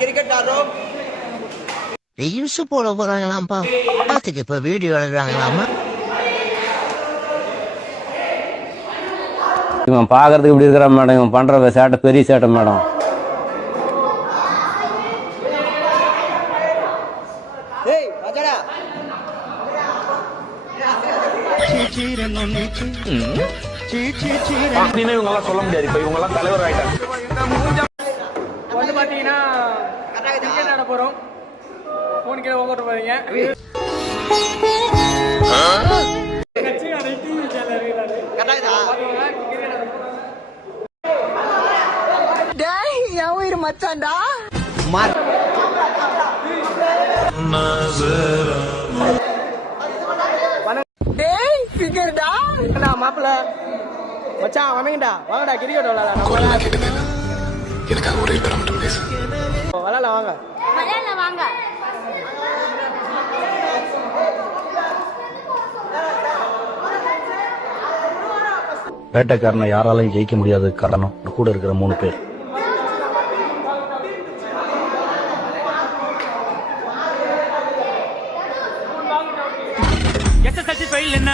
Cricket ஆடுறோம். Reels போட போறாங்களாம்ப்பா. பார்த்துக்கு இப்ப வீடியோ எடுக்கிறாங்களாமா. இவன் பாக்குறதுக்கு இப்படி இருக்கிற மேடம், இவன் பண்ற சேட்டை பெரிய சேட்டை மேடம். இவங்கெல்லாம் சொல்ல முடியாது. இப்ப இவங்கெல்லாம் தலைவர் ஆயிட்டாங்க. வந்து பாத்தீங்கன்னா கிரிக்கெட் ஆட போறோம். போன் கீழே ஓட்டு போறீங்க. மச்சான்டா மாப்பிள்ள மச்சான் வணங்கடா, வாங்கடா கிரிக்கெட் விளையாடலாம். எனக்காக ஒரே தரம் மட்டும் பேசு. விளையாடலாம் வாங்க. விளையாடலாம் வாங்க. வேட்டைக்காரனை யாராலையும் ஜெயிக்க முடியாது. காரணம் கூட இருக்கிற 3 பேர். SSLC ஃபெயில் என்ன?